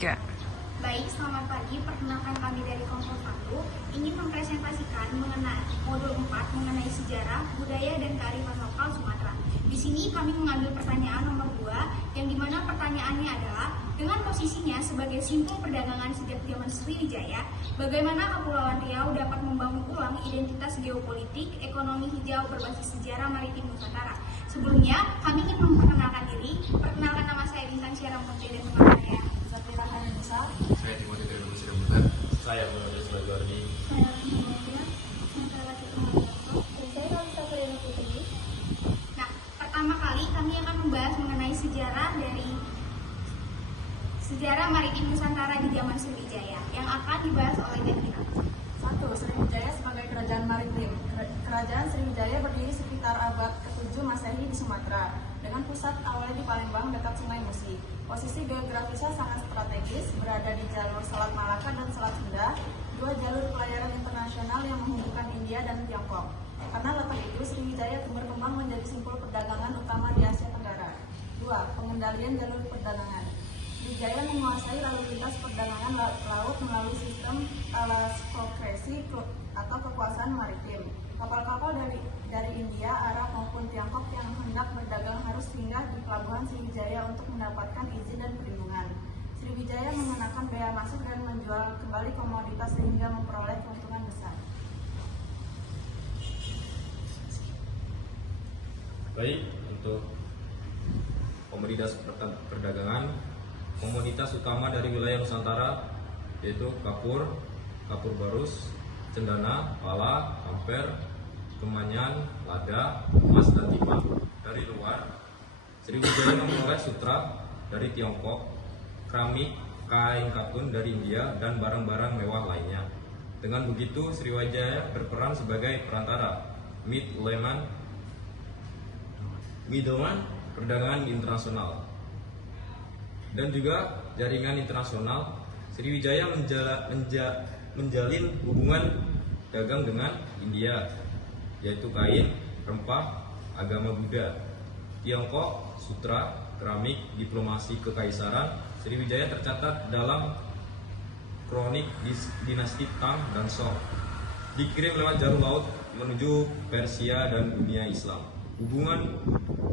3. Baik, selamat pagi. Perkenalkan kami dari Kelompok 1 ingin mempresentasikan mengenai modul 4 mengenai sejarah, budaya, dan kearifan lokal Sumatera. Di sini kami mengambil pertanyaan nomor 2, yang dimana pertanyaannya adalah, dengan posisinya sebagai simpul perdagangan sejak zaman Sriwijaya, bagaimana Kepulauan Riau dapat membangun ulang identitas geopolitik, ekonomi hijau berbasis sejarah maritim Nusantara. Sebelumnya, kami ingin memperkenalkan diri. Perkenalkan, nama saya Bintang Syaramunte dan teman saya Zafira Hayanisa. Saya Timothy dari Universitas Butar. Saya Muhammad Sulardi. Saya Indonesia, saya Putri. Nah, pertama kali kami akan membahas mengenai sejarah maritim Nusantara di zaman Sriwijaya yang akan dibahas oleh Zafira. 1. Sriwijaya sebagai kerajaan maritim. Kerajaan Sriwijaya berdiri sekitar abad ke-7 Masehi di Sumatera, dengan pusat awalnya di Palembang dekat Sungai Musi. Posisi geografisnya sangat strategis, berada di jalur Selat Malaka dan Selat Sunda, dua jalur pelayaran internasional yang menghubungkan India dan Tiongkok. Karena letak itu, Sriwijaya berkembang menjadi simpul perdagangan utama di Asia Tenggara. 2. Pengendalian jalur perdagangan. Sriwijaya menguasai lalu lintas perdagangan laut melalui sistem thalassocracy atau kekuasaan maritim. Kapal-kapal dari India, Arab maupun Tiongkok yang hendak berdagang harus singgah di pelabuhan Sriwijaya untuk mendapatkan izin dan perlindungan. Sriwijaya mengenakan bea masuk dan menjual kembali komoditas sehingga memperoleh keuntungan besar. Baik, untuk komoditas perdagangan, komoditas utama dari wilayah Nusantara yaitu kapur, kapur barus, cendana, pala, amper, kemanyan, lada, emas, dan timah. Dari luar, Sriwijaya memperoleh sutra dari Tiongkok, keramik, kain katun dari India, dan barang-barang mewah lainnya. Dengan begitu, Sriwijaya berperan sebagai perantara middleman perdagangan internasional dan juga jaringan internasional. Sriwijaya menjalin hubungan dagang dengan India, yaitu kain, rempah, agama Buddha, Tiongkok, sutra, keramik, diplomasi kekaisaran. Sriwijaya tercatat dalam kronik dinasti Tang dan Song. Dikirim lewat jalur laut menuju Persia dan dunia Islam. Hubungan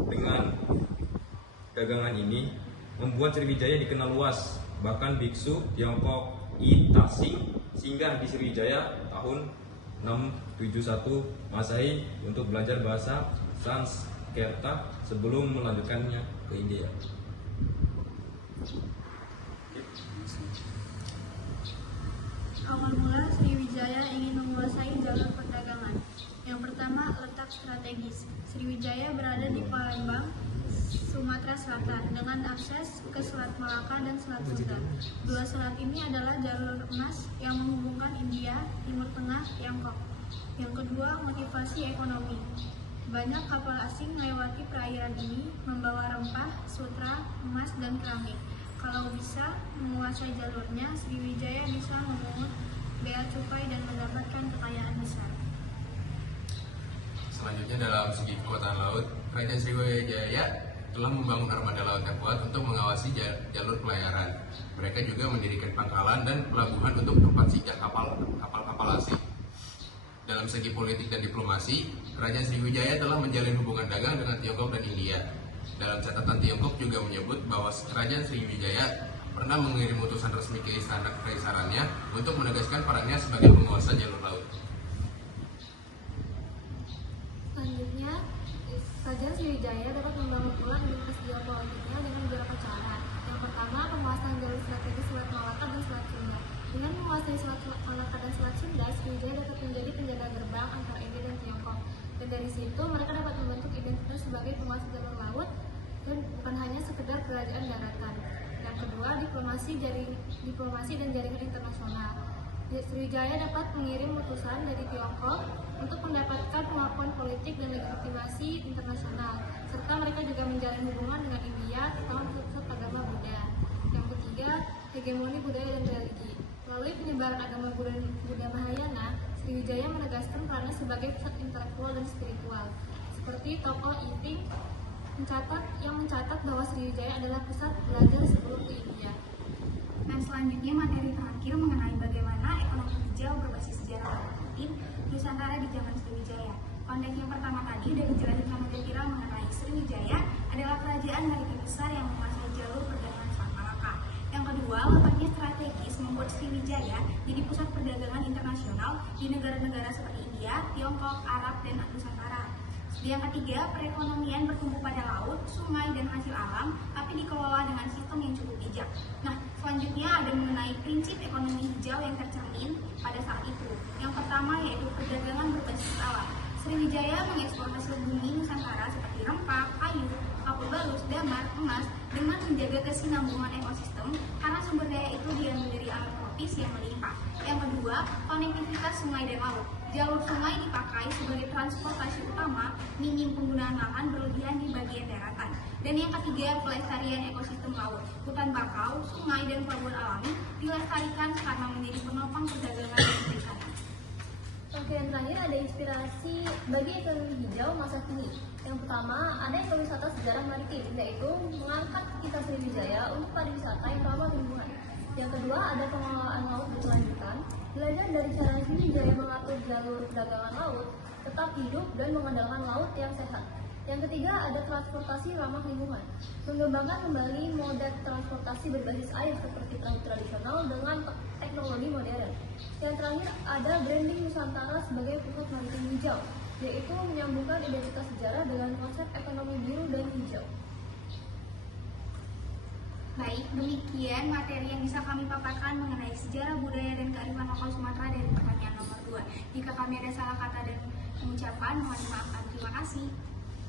dengan dagangan ini membuat Sriwijaya dikenal luas. Bahkan biksu Tiongkok I Taxing singgah di Sriwijaya tahun 671 Masehi untuk belajar bahasa Sanskerta sebelum melanjutkannya ke India. Awal mula Sriwijaya ingin menguasai jalur perdagangan. Yang pertama, letak strategis. Sriwijaya berada di Palembang, Sumatera Selatan, dengan akses ke Selat Malaka dan Selat Sunda. Dua selat ini adalah jalur emas yang menghubungkan India, Timur Tengah, Tiongkok. Yang kedua, motivasi ekonomi. Banyak kapal asing melewati perairan ini membawa rempah, sutra, emas, dan keramik. Kalau bisa menguasai jalurnya, Sriwijaya bisa memungut bea cukai dan mendapatkan kekayaan besar. Selanjutnya, dalam segi kekuatan laut, Kerajaan Sriwijaya telah membangun armada laut yang kuat untuk mengawasi jalur pelayaran. Mereka juga mendirikan pangkalan dan pelabuhan untuk tempat singgah kapal-kapal asing. Dalam segi politik dan diplomasi, Kerajaan Sriwijaya telah menjalin hubungan dagang dengan Tiongkok dan India. Dalam catatan, Tiongkok juga menyebut bahwa Kerajaan Sriwijaya pernah mengirim utusan resmi ke istana kekaisarannya untuk menegaskan perannya sebagai penguasa jalur laut. Selanjutnya, Kerajaan Sriwijaya dapat membangun ulang identitas geopolitiknya dengan beberapa cara. Yang pertama, penguasaan jalur strategis Selat Malaka dan Selat Sunda. Dengan menguasai Selat Malaka dan Selat Sunda, Sriwijaya dapat menjadi penjaga gerbang antara India dan Tiongkok. Dan dari situ, mereka dapat membentuk identitas sebagai penguasa jalur laut dan bukan hanya sekedar kerajaan daratan. Yang kedua, diplomasi dan jaringan internasional. Sriwijaya dapat mengirim utusan dari Tiongkok untuk mendapatkan pengakuan politik dan legitimasi internasional, serta mereka juga menjalin hubungan dengan India tentang pusat agama Buddha. Yang ketiga, hegemoni budaya dan religi. Melalui penyebaran agama Buddha Mahayana, Sriwijaya menegaskan perannya sebagai pusat intelektual dan spiritual. Seperti tokoh Iping mencatat bahwa Sriwijaya adalah pusat belajar sebelum ke India. Nah, zaman Sriwijaya. Konteks yang pertama tadi udah dijelasin sama Jatira mengenai Sriwijaya adalah kerajaan maritim besar yang menguasai jalur perdagangan Selat Malaka. Yang kedua, letaknya strategis membuat Sriwijaya jadi pusat perdagangan internasional di negara-negara seperti India, Tiongkok, Arab, dan Nusantara. Yang ketiga, perekonomian bertumbuh pada laut, sungai, dan hasil alam, tapi dikelola dengan sistem yang cukup bijak. Nah, selanjutnya ada mengenai prinsip ekonomi hijau yang tercermin pada saat itu. Yang pertama yaitu perdagangan berbasis alam. Sriwijaya mengekspor hasil bumi Nusantara seperti rempah, kayu, kapur barus, damar, emas dengan menjaga kesinambungan ekosistem karena sumber daya itu diambil dari alam tropis yang melimpah. Yang kedua, konektivitas sungai dan laut. Jalur sungai dipakai sebagai transportasi utama, minim penggunaan lahan berlebihan di bagian daratan. Dan yang ketiga, pelestarian ekosistem laut. Hutan bakau, sungai, dan pelabuhan alami dilestarikan karena menjadi penopang perdagangan dan perikanan. Oke, yang terakhir ada inspirasi bagi ekonomi hijau masa kini. Yang pertama, ada ekowisata sejarah maritim, yaitu mengangkat kisah Sriwijaya untuk pariwisata yang ramah lingkungan. Yang kedua, ada pengelolaan laut berkelanjutan, belajar dari cara Sriwijaya mengatur jalur perdagangan laut, tetap hidup dan mengandalkan laut yang sehat. Yang ketiga, ada transportasi ramah lingkungan, mengembangkan kembali moda transportasi berbasis air seperti perahu tradisional dengan teknologi modern. Yang terakhir, ada branding Nusantara sebagai pusat maritim hijau, yaitu menyambungkan identitas sejarah dengan konsep ekonomi biru dan hijau. Baik, demikian materi yang bisa kami paparkan mengenai sejarah budaya dan kearifan lokal Sumatera dari pertanyaan nomor 2. Jika kami ada salah kata dan pengucapan, mohon dimaafkan. Terima kasih.